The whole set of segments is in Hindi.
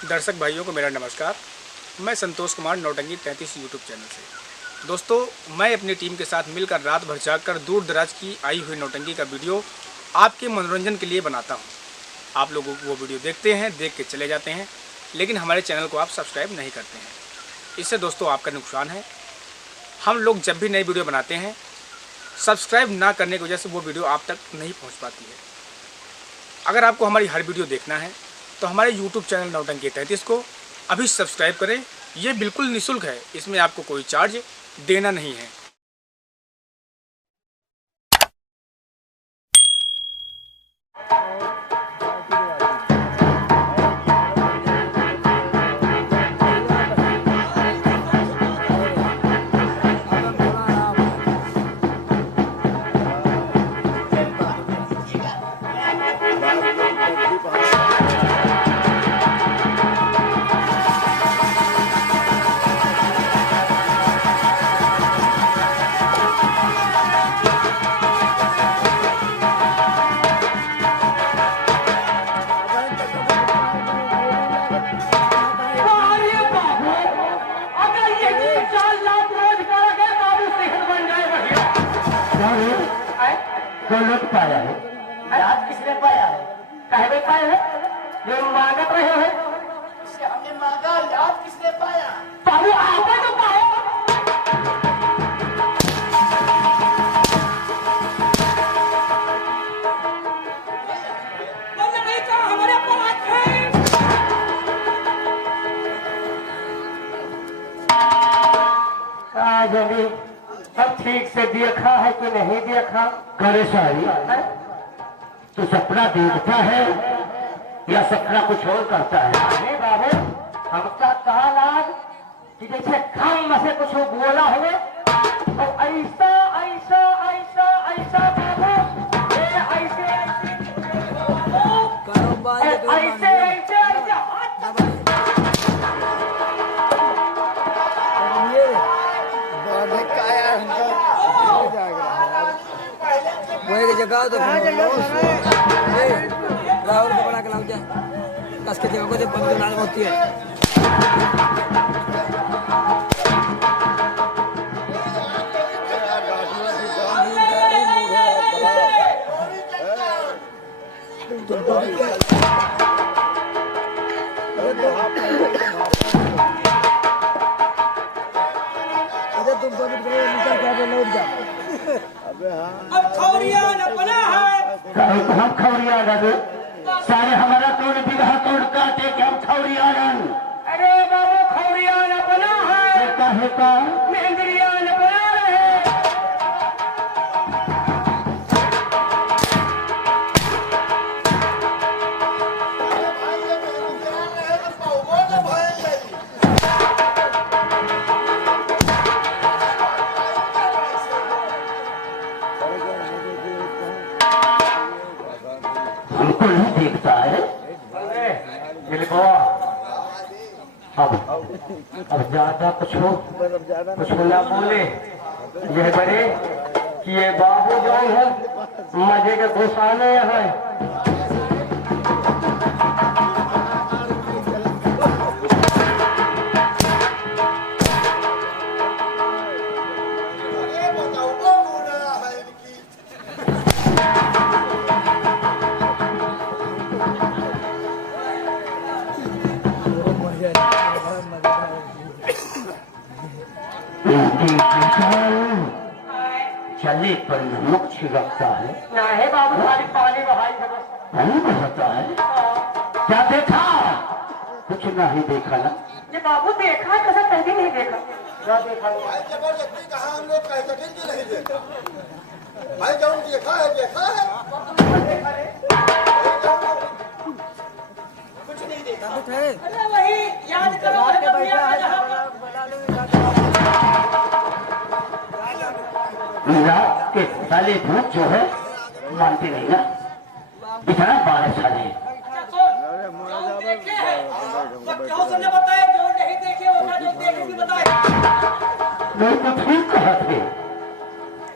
दर्शक भाइयों को मेरा नमस्कार। मैं संतोष कुमार नौटंकी 33 यूट्यूब चैनल से। दोस्तों, मैं अपनी टीम के साथ मिलकर रात भर जागकर दूर दराज की आई हुई नौटंकी का वीडियो आपके मनोरंजन के लिए बनाता हूं। आप लोग वो वीडियो देखते हैं, देख के चले जाते हैं, लेकिन हमारे चैनल को आप सब्सक्राइब नहीं करते हैं। इससे दोस्तों आपका नुकसान है। हम लोग जब भी नई वीडियो बनाते हैं, सब्सक्राइब ना करने की वजह से वो वीडियो आप तक नहीं पहुँच पाती है। अगर आपको हमारी हर वीडियो देखना है तो हमारे YouTube चैनल नौटंकी 33 को अभी सब्सक्राइब करें। ये बिल्कुल निःशुल्क है, इसमें आपको कोई चार्ज देना नहीं है। गलत पाया है। आज किसने पाया है? कहवे पाया है? ये मांगत रहे हैं। इससे हमने मांगा, आज किसने पाया? बाबू आपने तो पाया। नहीं कहा हमारे अपराध है। आज अभी सब ठीक से देखा है कि नहीं देखा? करे सारी तो सपना देखता है या सपना कुछ और करता है? अरे बाबू, हमका कहा लाग कि जैसे काम से कुछ बोला हुए तो ऐसा ऐसा ऐसा ऐसा बाबू, ऐसे ऐसे ऐसे जगह तो राहुल को बना के लाओ जा कस के जगह को जब बंद नाल होती है। तुम तो निकल क्या लौट जा। अब खौरिया न बना है। हम खौरिया लगे सारे हमारा तोड़ बिगहा तोड़ काटे के हम खौरिया रन। अरे बाबू खौरिया न बना है। हेता मेहंदिया न बना रहे। हमको नहीं देखता है। अब ज्यादा कुछ ना बोले। ये बड़े कि ये बाबू जो है मजे के घुसाने है। चले पर नमक छिड़कता है ना है बाबू, खाली पानी बहाई है बस। पानी बहाता है। क्या देखा? कुछ नहीं देखा ना। ये बाबू देखा है, कैसा कभी नहीं देखा। क्या देखा? जबरदस्ती कहा हम लोग कह सकें कि नहीं देखा। भाई जब देखा है कुछ नहीं देखा। है अरे वही याद करो के साले भूत जो है मानते नहीं ना। इतना 12 साले देखे हैं। बच्चों से बताए, जो नहीं देखे वो जो देखे भी बताए। नहीं तो ठीक कहा थे,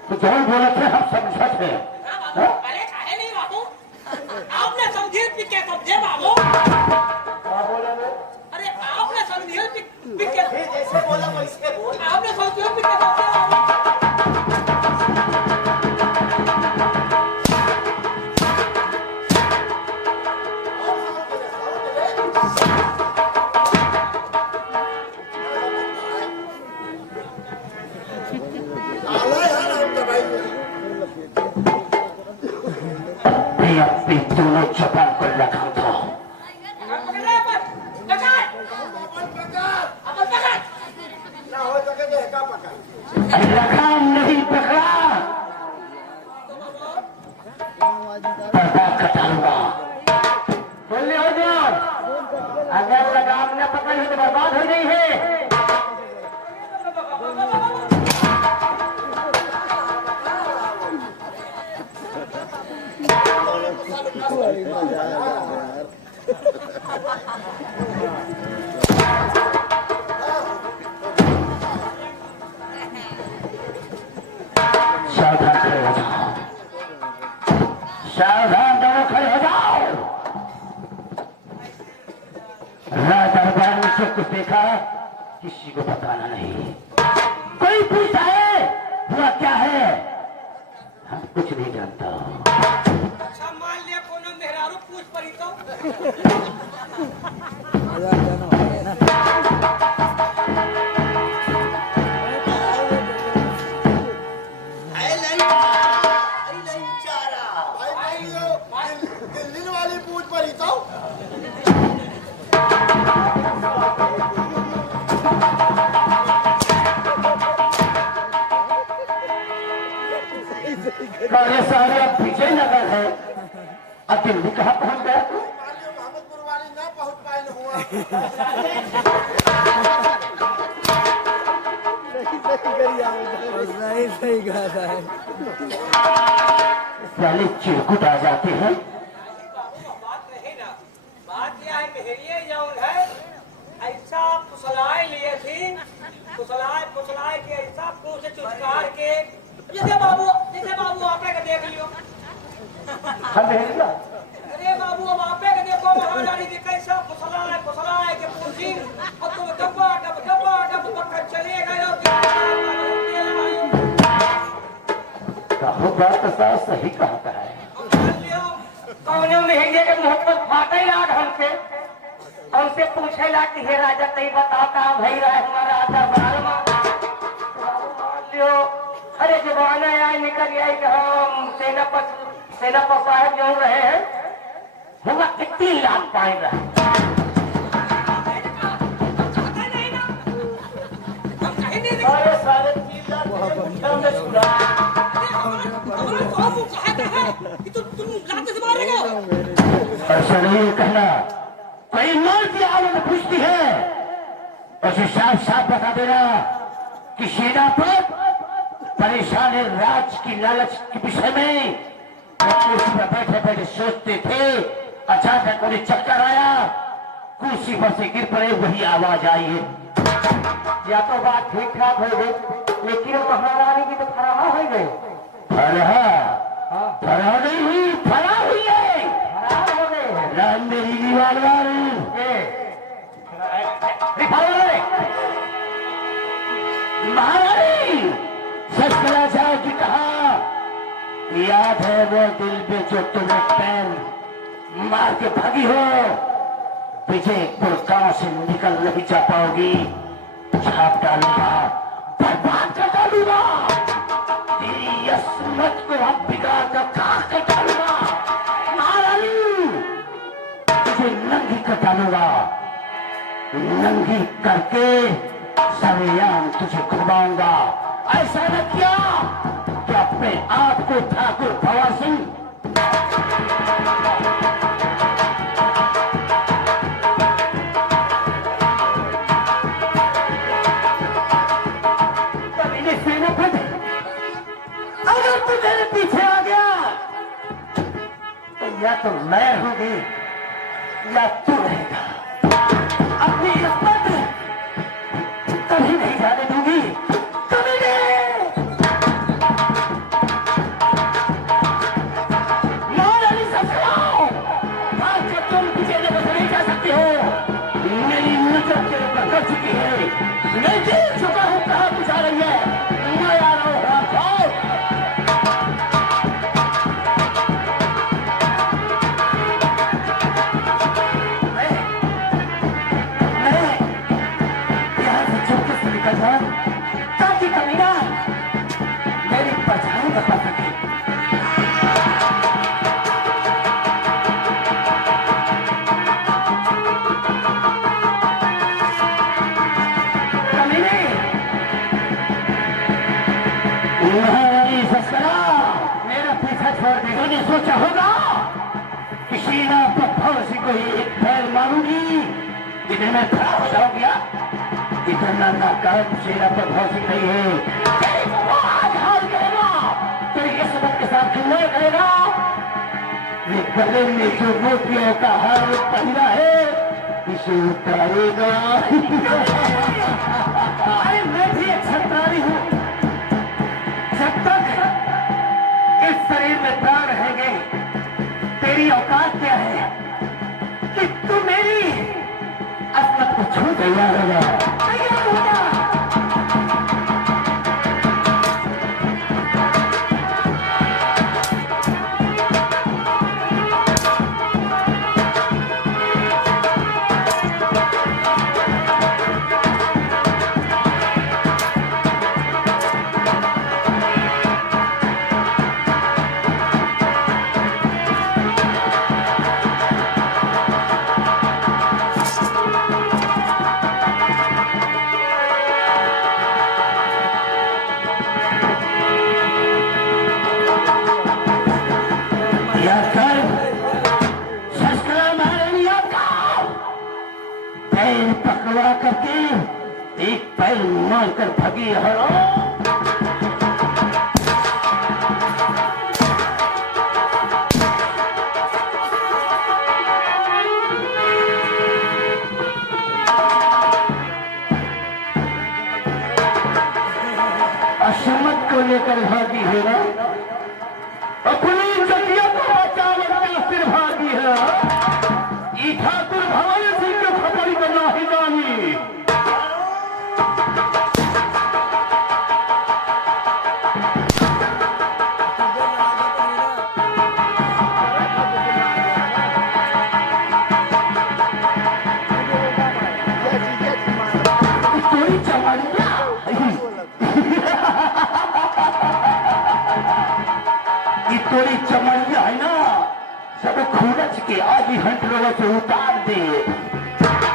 तो जो बोले थे हम समझा थे। अरे काहे नहीं बाबू, आपने समझे कि क्या समझे बाबू। क्या बोले? आलाय हा आमचा भाई अपनी दोनों जबान को लगाम दो। ना हो सके तो एका पका लगाम नहीं पकड़ा बर्बाद कर डालूंगा। बोले हो जाओ, अगर लगाम न पकड़ी तो बर्बाद हो गई है। सावधान खड़े हो जाओ, सावधान दोनों खड़े हो जाओ। दरबार में सब कुछ देखा, किसी को बताना नहीं। कोई पूछता है हुआ क्या है, हम कुछ नहीं जानता। अच्छा मान लिया कोनो मेहरारू पूछ पड़ी तो भाई भाइयों दिल्ली वाली पूछ पड़ी तो ये सारे अब पीछे नगर है, अब दिल्ली कहाँ पहुंच गया? मालियो मोहम्मदपुर वाली ना पहुंच पाए हुआ सही कहा है। पहले चिरकुट आ जाते हैं। बात रही ना, बात यह है मेहरिए जौन है ऐसा फुसलाए लिए थी, फुसलाए के ऐसा पूछ चुटकार के जैसे बाबू आपे के देख लियो। हम भेजिए। अरे बाबू अब आपे के देखो महारानी की कैसा फुसलाए के पूछी और तुम डब्बा पकड़ चले गए हो। कहो बात तो साफ सही कहता है। कौनो मेहंगे के मोहब्बत फाटे लाग हमसे, हमसे पूछे ला कि हे राजा तई बताओ कहाँ भई रहा है हमारा राजा बाल मान लियो। अरे जमाना आए निकल आई कि हम सेना पर साहब जो रहे हैं हुआ 3 लाख पाए रहे। अरे सारे 3 लाख हमने छुड़ा। ऐसा नहीं कहना, कोई मौत की आवाज पूछती है उसे साफ साफ बता देना कि सेनापति परेशान राज की लालच के विषय में कुर्सी पर बैठे बैठे सोचते थे, अचानक उन्हें चक्कर आया, कुर्सी पर से गिर पड़े, वही आवाज आई है। या तो बात ठीक ठाक हो गई, लेकिन वो महारानी की तो फराहा हो गई। फरार नहीं हुई, फरार हुई है। फरार हो गए हैं। राम मेरी दीवार महारानी सच करा जाओ कि कहा, याद है वो दिल पे जो तुम्हें पैर मार के भागी हो, विजयपुर गांव से निकल नहीं जा पाओगी, छाप डालूंगा, बर्बाद कर डालूंगा, तेरी असमत को हम बिगाड़ कर खाक कर डालूंगा। महारानी तुझे नंगी कर डालूंगा, नंगी करके सरेआम तुझे घुमाऊंगा। ऐसा न किया कि अपने आप को ठाकुर भवा सिंह अगर तू मेरे पीछे आ गया तो या तो मैं होगी या तू रहेगा। अपनी इस्मत कभी नहीं जाने दूंगी, कभी नहीं। महारानी ससुराल, आज से तुम पीछे नहीं जा सकती हो, मेरी नजर के ऊपर कर चुकी है, मैं देख चुका हूं कहां कुछ आ रही है, मैं आ रहा हूं। सीना पर फौसी को एक फैल मारूंगी, इतने में खड़ा हो जाओगे। इतना नाकाम सीना पर फौसी नहीं है, तेरी को वो आज हार करेगा, तेरी किस्मत के साथ खिलवाड़ करेगा। ये गले में जो मोतियों का हार पहना है, इसे उतारेगा। अरे मैं भी एक सरदारी हूँ, जब तक इस शरीर में प्राण रहेंगे, तेरी औकात क्या है कि तू मेरी असमत को छू तैयार हो जा। तैयार हो जा। पैर पकड़ा करके एक पैर मारकर भगी हरो। असमत को लेकर भागी है ना, अपनी जतिया को बचाने फिर भागी है। ई ठाकुर भवन सिंह को खबर करना ही जानी। थोड़ी चमड़िया थोड़ी चमड़िया है ना, सब खूरच के आज ही हंटरों से उतार दे।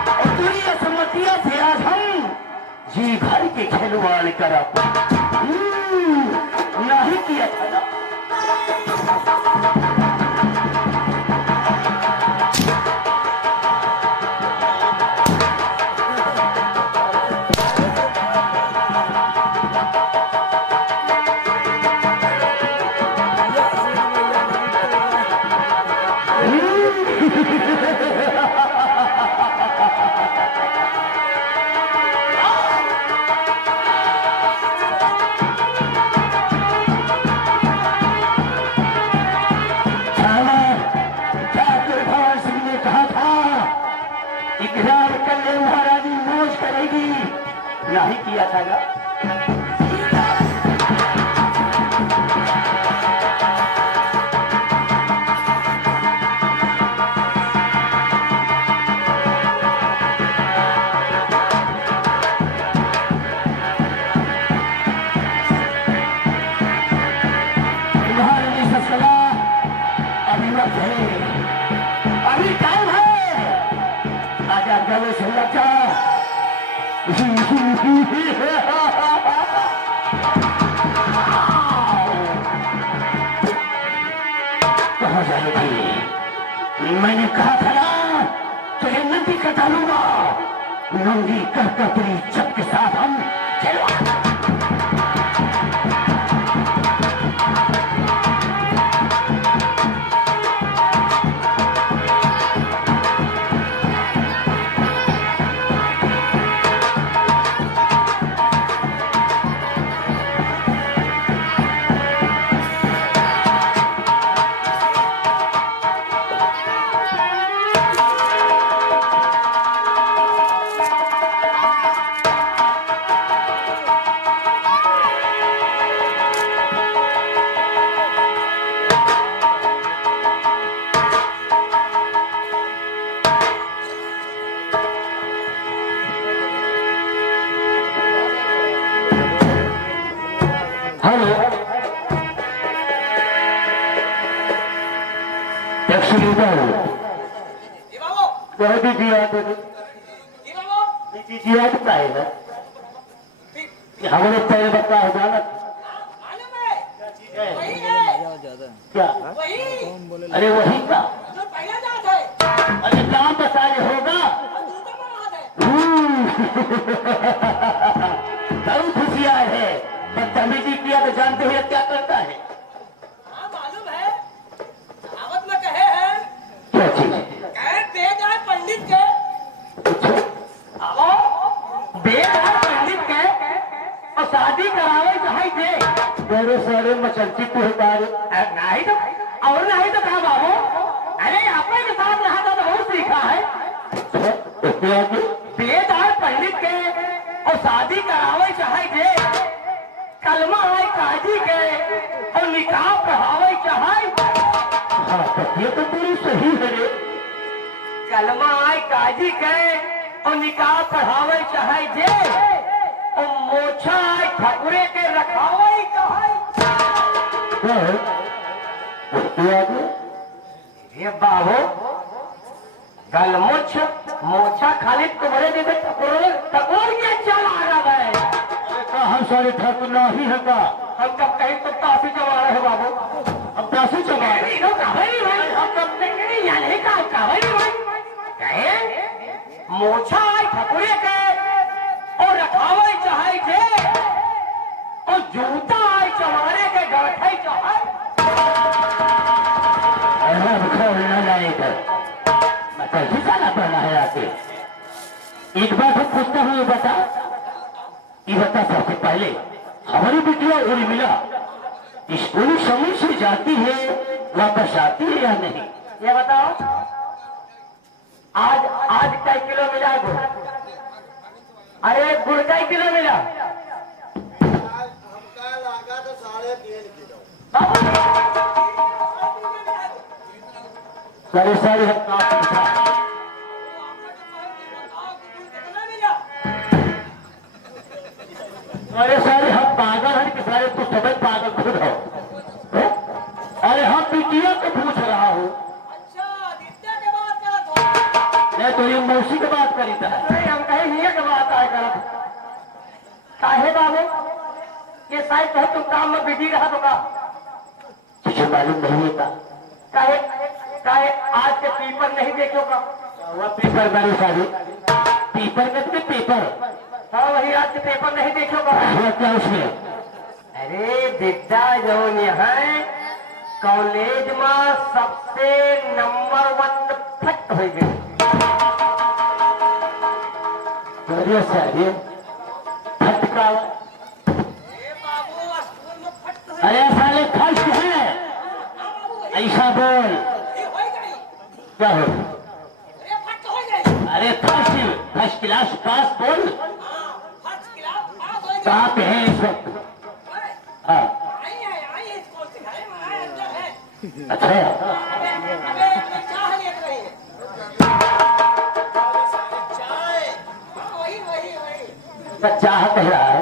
और पूरी असमतिया से आज हम जी भर के खिलवाड़ करब। नहीं किया था ना। इकरार कर ले महारानी मौज करेगी। नहीं किया था ना। महारानी ससला अभी वक्त है, अभी टाइम है। आजा गले से लगा। कहाँ जा रही थी? मैंने कहा था ना तुझे नदी कटा लूंगा। नंगी कह कर तेरी छत के साथ हम चलवा। हमारे पैर बता हो जाना क्या? अरे वही का पहले जात है अरे काम बसाए होगा और दूसरा मार है बहुत खुशियाँ है। बदतमीजी किया तो जानते हो ये क्या करता है? हाँ मालूम है कहावत में कहे हैं क्या चीज? कहे तेज आए पंडित के आवो बेद है पंडित के और शादी करावे चाहे दे बड़े सारे मचलती को हटाए। नहीं तो और नहीं तो कहा बाबू अरे अपने के साथ रहा था तो बहुत सीखा है बेद है पंडित के और शादी करावे चाहे दे कलमा है काजी के और निकाह पढ़ावे चाहे हाँ, ये तो पूरी सही है रे। कलमा है काजी के और निकाह पढ़ावे चाहे दे और मोछा है ठकुरे के रखावे चाहे क्या है? उसके आगे ये बाबू गलमुछ मोछा खाली तुम्हारे देखे टकोर के अच्छा आ रहा है हम सारे ठाकुर नहीं है का? हम कब कहीं तो काफी जमा रहे हैं बाबू अब कैसे चला? हम कब तक नहीं यानी का कावरी भाई कहे मोछा ठकुरे के और रखावे चाहे थे और जूता आए चमारे के गठे चाहे न जाएगा मतलब ही साला बना है आके। एक बात हम पूछता हूँ, ये बता सबसे पहले हमारी बिटिया उर्मिला स्कूल समय से जाती है वापस आती है या नहीं? ये बताओ आज कई किलो मिला गो? अरे गुड़ कई किलो मिला? आज हमका लगा तो 3.5 किलो। सारे हफ्ता कितना मिला अरे सारे हम पागल हैं कि सारे तो सब पागल खुद हो? अरे हम बिटिया को पूछ रहा हूँ। अच्छा आदित्य के बात करत हो मैं तो ये मौसी की बात करी था। नहीं हम कहे हिया के बात आए करत काहे बाबू ये शायद कहे तुम काम में बिजी रहा तो का तुझे मालूम नहीं है का? काहे काहे आज के पेपर नहीं देखो का? वह पेपर बड़े सारे पेपर करते पेपर हाँ वही आज के पेपर नहीं देखो का? हुआ क्या उसमें? अरे बेटा जो है कॉलेज में सबसे नंबर 1 फट हो गई अरे सारे फटका ए बाबू स्कूल में फट हो अरे साले फर्स्ट है ऐसा बोल। गई हो गई क्या हो? अरे फट हो गई अरे फर्स्ट क्लास पास बोल। हाँ फर्स्ट क्लास पास हो गई कहाँ पे है इस वक्त? ओए, हाँ आई स्कूल सिखाए मैं अंदर है अच्छा अबे चाह लेत रही है हाँ, वही तो चाह कह रहा है।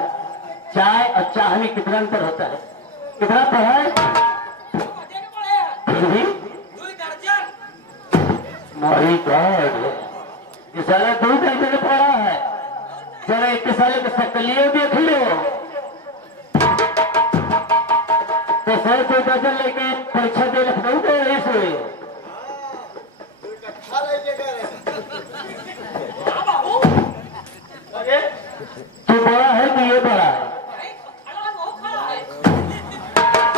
चाय और चाह में कितना अंतर होता है? कितना पढ़ा है? मजे के पड़े हैं फिर भी 2 दर्जन मारी गॉड ये सारा 2 दर्जन पढ़ा है। जरा एक साले के सकलिए देख लो तो 100 दर्जन लेके परीक्षा दे लखनऊ गए इसे। इकट्ठा लेके गए हैं। हाँ बाबू अरे तू बड़ा है कि ये बड़ा है? भाई खड़ा बहुत खड़ा है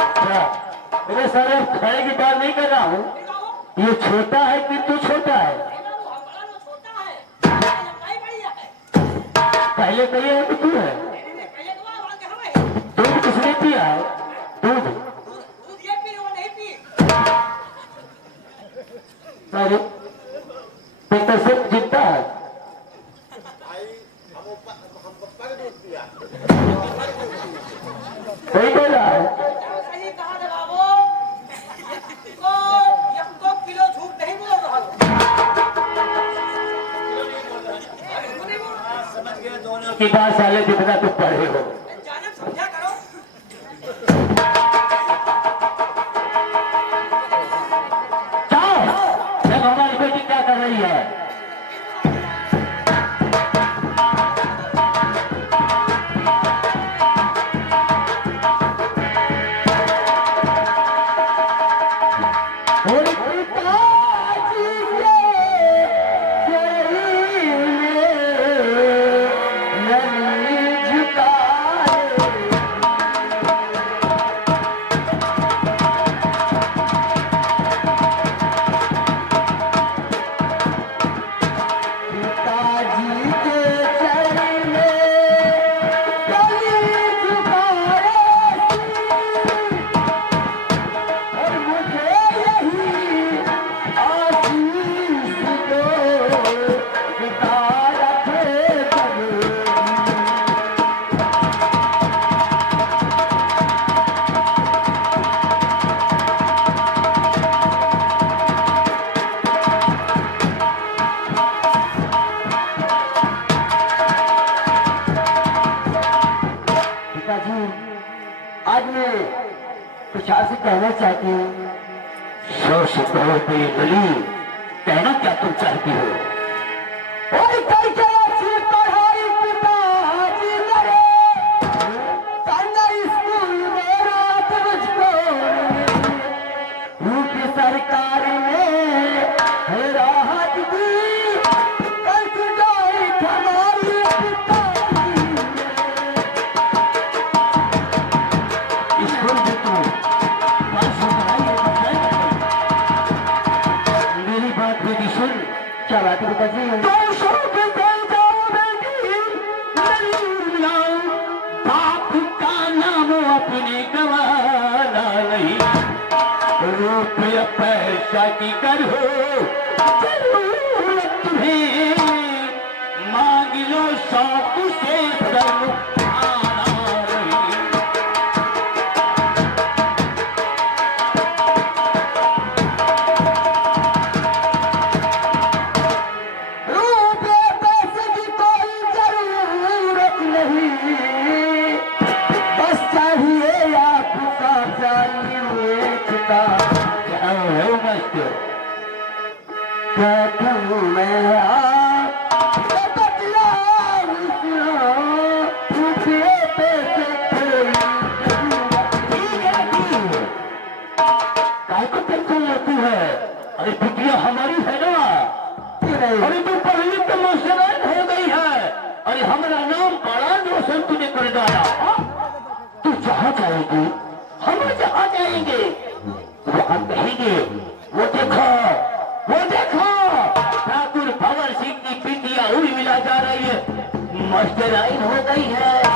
अच्छा मेरे सारे खड़े की बात नहीं कर रहा हूँ। बाबू ये छोटा है कि तू छोटा है? बाबू हमारा तो छोटा है लंबाई बड़ी है पहले कहिए है कि तू है? पहले तो बात हमें दूध किसने पिया है? दूध दूध ये पी वो नहीं पी अरे तो कैसे जीतता है? भाई हम पप्पा के दूध पिया। सही बोल रहा है। सही कहा रे बाबू तो ये 2 किलो झूठ नहीं बोल रहा हूँ की बात साले जितना तुम पढ़े हो। जाने समझा करो जाओ जब हमारी बेटी क्या कर रही है? ताज विचार से कहना चाहती हूँ। सौ से कहो बेगली, कहना क्या तुम चाहती हो? और करके अच्छी पढ़ाई पिताजी करे, करना स्कूल में रात मुझको यूपी सरकार ने है राहत दी, कर जुदाई हमारी पिताजी स्कूल में तो मेरी बात मेरी सुन। क्या बात है पिताजी? बाप का नाम अपने गवाना नहीं, रुपया पैसा की करो जरूरत तुम्हें, मांग लो शौक से धर्म आना नहीं। रुपये पैसे की कोई जरूरत नहीं, बस चाहिए आपका प्यारी एकता। क्या है मस्त? क्या कहूँ मैं रुपये पैसे काय को टेंशन लेती है? अरे बिटिया हमारी है ना, अरे तू पढ़ने के मुसरात हो गई है, अरे हमारा नाम बड़ा रोशन तूने कर डाला। तू जहाँ जाएगी हम जहाँ जाएंगे वहाँ कहेंगे वो देखो ठाकुर भंवर सिंह की बिटिया उर्मिला जा रही है, मास्टराइन हो गई है।